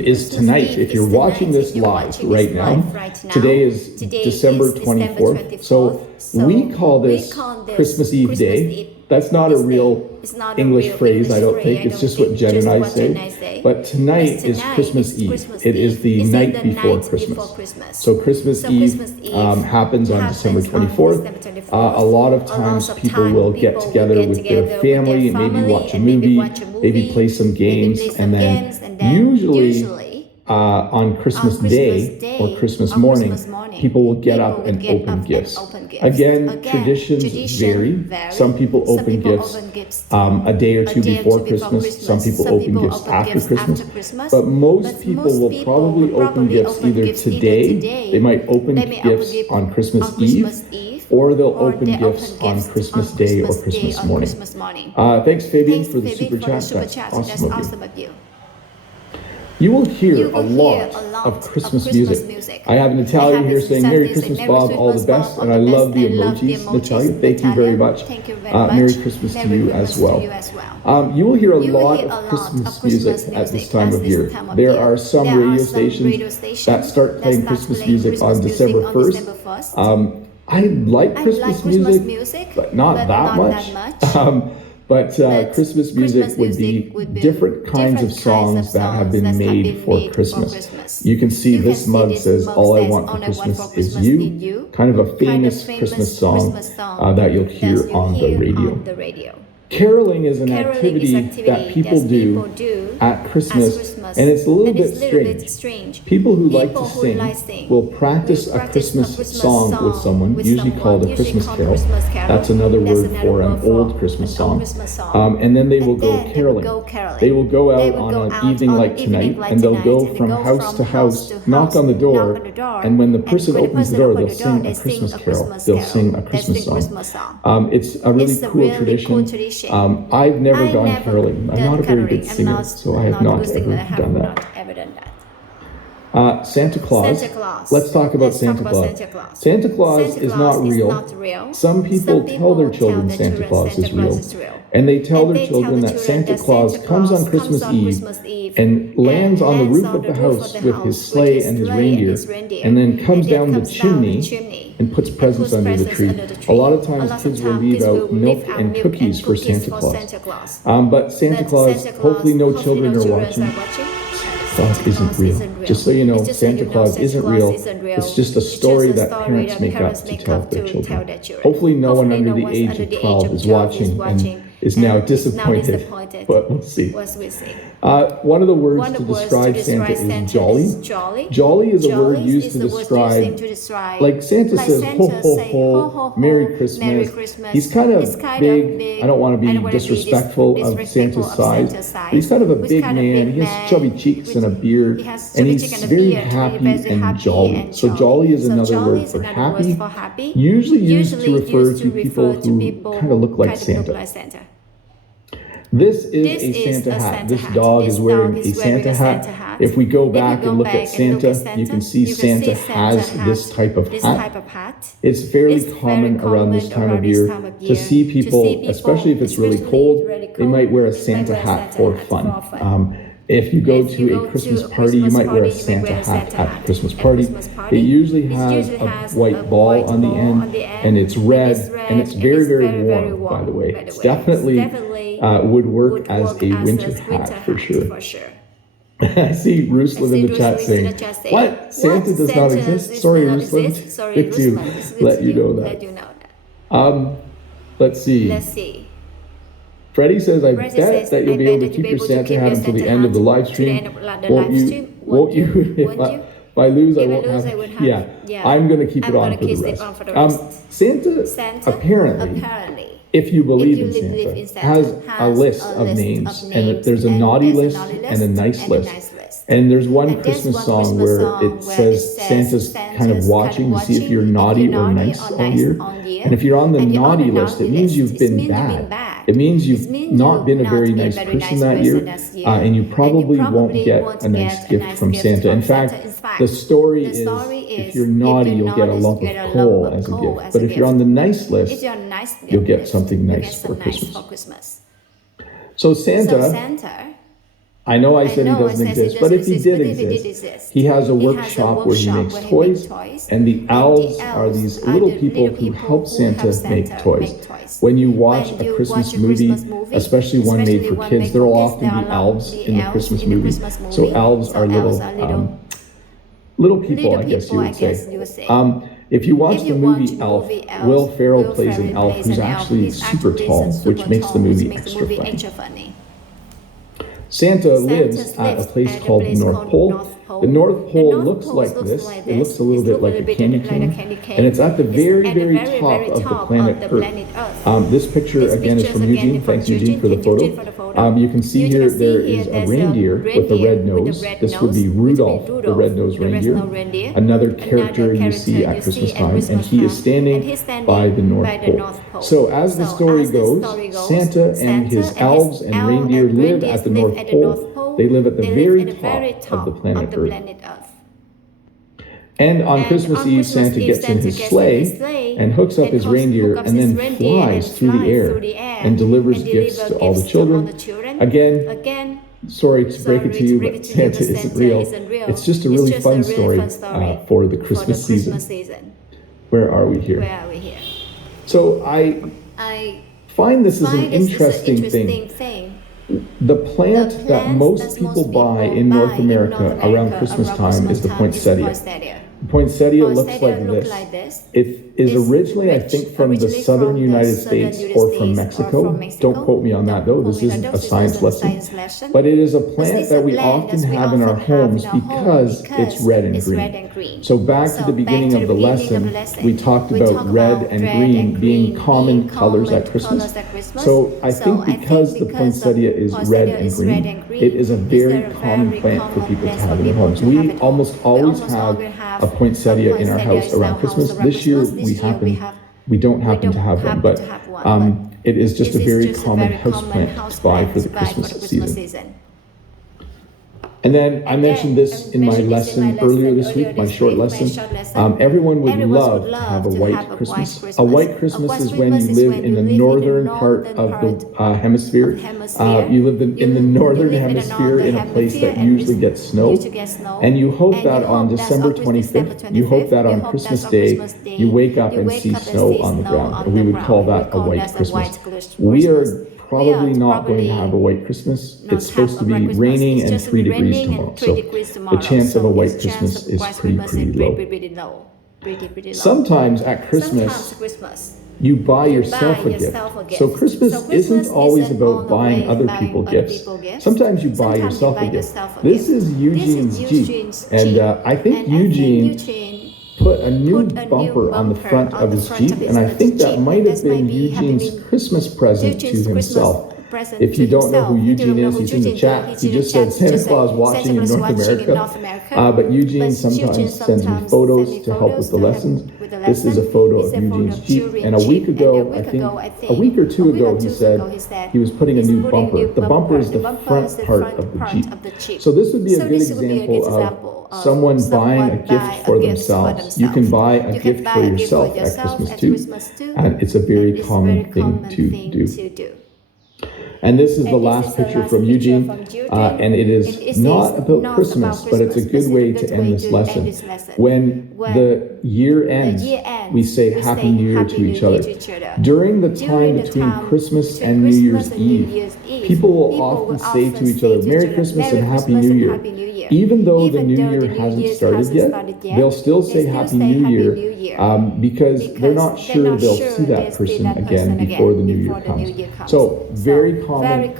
is tonight. If you're watching this live right now, today is December 24th. So we call this Christmas Eve Day. That's not a real English phrase, I don't think. It's just what Jen and I say. But tonight is Christmas Eve. It is the night before Christmas. So Christmas Eve happens on December 24th. A lot of times people will get together with their family and maybe watch a movie, maybe play some games, and then usually on Christmas Day or Christmas morning, people will get up and open gifts. Again, traditions vary. Some people open gifts a day or two before Christmas. Some people open gifts after Christmas. But most people will probably open gifts either today, they might open gifts on Christmas Eve, or they'll open gifts on Christmas Day or Christmas morning. Thanks, Fabian, for the super chat. That's awesome of you. You will hear a lot of Christmas music. I have an Italian here saying, Merry Christmas, Bob, all the best. And I love the emojis, Natalia. Thank you very much. Merry Christmas to you as well. You will hear a lot of Christmas music at this time of year. There are some radio stations that start playing Christmas music on December 1st. I like Christmas music, but not that much. But Christmas music would be different kinds of songs that have been made for Christmas. You can see this mug says, All I Want for Christmas Is You, kind of a famous Christmas song that you'll hear on the radio. Caroling is an activity that people do at Christmas, and it's a little bit strange. People who like to sing will practice a Christmas song with someone, usually called a Christmas carol. That's another word for an old Christmas song. And then they will go caroling. They will go out on an evening like tonight, and they'll go from house to house, knock on the door, and when the person opens the door, they'll sing a Christmas carol. They'll sing a Christmas song. It's a really cool tradition. I've never gone caroling. I'm not a very good singer, so I have not ever done that. Santa Claus. Let's talk about Santa Claus. Santa Claus is not real. Some people tell their children Santa Claus is real. And they tell their children that Santa Claus comes on Christmas Eve and lands on the roof of the house with his sleigh and his reindeer, and then comes down the chimney and puts presents under the tree. A lot of times kids will leave out milk and cookies for Santa Claus. But Santa Claus, hopefully no children are watching. Claus isn't real. Just so you know, Santa Claus isn't real. It's just a story that parents make up to tell their children. Hopefully no one under the age of 12 is watching and is now disappointed, but we'll see. One of the words to describe Santa is jolly. Jolly is a word used to describe, like Santa says, ho, ho, ho, Merry Christmas. He's kind of big. I don't want to be disrespectful of Santa's size, but he's kind of a big man. He has chubby cheeks and a beard, and he's very happy and jolly. So jolly is another word for happy, usually used to refer to people who kind of look like Santa. This is a Santa hat. This dog is wearing a Santa hat. If we go back and look at Santa, you can see Santa has this type of hat. It's fairly common around this time of year to see people, especially if it's really cold, they might wear a Santa hat for fun. If you go to a Christmas party, you might wear a Santa hat at the Christmas party. It usually has a white ball on the end, and it's red, and it's very, very warm, by the way. It's definitely would work as a winter hat for sure. I see Ruslan in the chat saying, what? Santa does not exist? Sorry, Ruslan. Good to let you know that. Let's see. Freddie says, I bet that you'll be able to keep your Santa hat until the end of the live stream. Won't you? If I lose, I won't have. Yeah, I'm going to keep it on for the rest. Santa apparently, if you believe in Santa, has a list of names, and there's a naughty list and a nice list. And there's one Christmas song where it says Santa's kind of watching to see if you're naughty or nice all year. And if you're on the naughty list, it means you've been bad. It means you've not been a very nice person that year, and you probably won't get a nice gift from Santa. In fact, the story is if you're naughty, you'll get a lump of coal as a gift. But if you're on the nice list, you'll get something nice for Christmas. So Santa I know I said he doesn't exist, but if he did exist, he has a workshop where he makes toys, and the elves are these little people who help Santa make toys. When you watch a Christmas movie, especially one made for kids, there will often be elves in the Christmas movie. So elves are little people, I guess you would say. If you watch the movie Elf, Will Ferrell plays an elf who's actually super tall, which makes the movie extra funny. Santa lives at a place called the North Pole. The North Pole looks like this. It looks a little bit like a candy cane, and it's at the very, very top of the planet Earth. This picture, again, is from Eugene. Thanks, Eugene, for the photo. You can see here there is a reindeer with a red nose. This would be Rudolph, the red-nosed reindeer. Another character you see at Christmas time, and he is standing by the North Pole. So as the story goes, Santa and his elves and reindeer live at the North Pole. They live at the very top of the planet Earth. And on Christmas Eve, Santa gets in his sleigh and hooks up his reindeer and then flies through the air and delivers gifts to all the children. Again, sorry to break it to you, but Santa isn't real. It's just a really fun story for the Christmas season. Where are we here? So I find this is an interesting thing. The plant that most people buy in North America around Christmas time is the poinsettia. Poinsettia looks like this. It is originally, I think, from the southern United States or from Mexico. Don't quote me on that, though. This isn't a science lesson. But it is a plant that we often have in our homes because it's red and green. So back to the beginning of the lesson, we talked about red and green being common colors at Christmas. So I think because the poinsettia is red and green, it is a very common plant for people to have in their homes. We almost always have a poinsettia in our house around Christmas. This year we don't happen to have one, but it is just a very common house plant to buy for the Christmas season. And then I mentioned this in my lesson earlier this week, my short lesson. Everyone would love to have a white Christmas. A white Christmas is when you live in the northern part of the hemisphere. You live in the northern hemisphere in a place that usually gets snow. And you hope that on December 25th, you hope that on Christmas Day, you wake up and see snow on the ground. And we would call that a white Christmas. We are probably not going to have a white Christmas. It's supposed to be raining and 3 degrees tomorrow. So the chance of a white Christmas is pretty low. Sometimes at Christmas, you buy yourself a gift. So Christmas isn't always about buying other people gifts. Sometimes you buy yourself a gift. This is Eugene's Jeep. And I think Eugene put a new bumper on the front of his Jeep, and I think that might have been Eugene's Christmas present to himself. If you don't know who Eugene is, he's in the chat. He just said Santa Claus watching in North America. But Eugene sometimes sends me photos to help with the lessons. This is a photo of Eugene's Jeep. And a week ago, I think, a week or two ago, he said he was putting a new bumper. The bumper is the front part of the Jeep. So this would be a good example of someone buying a gift for themselves. You can buy a gift for yourself at Christmas too, and it's a very common thing to do. And this is the last picture from Eugene, and it is not about Christmas, but it's a good way to end this lesson. When the year ends, we say Happy New Year to each other. During the time between Christmas and New Year's Eve, people will often say to each other, Merry Christmas and Happy New Year. Even though the New Year hasn't started yet, they'll still say Happy New Year because they're not sure they'll see that person again before the New Year comes. So very common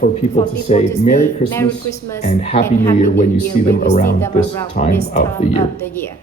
for people to say Merry Christmas and Happy New Year when you see them around this time of the year.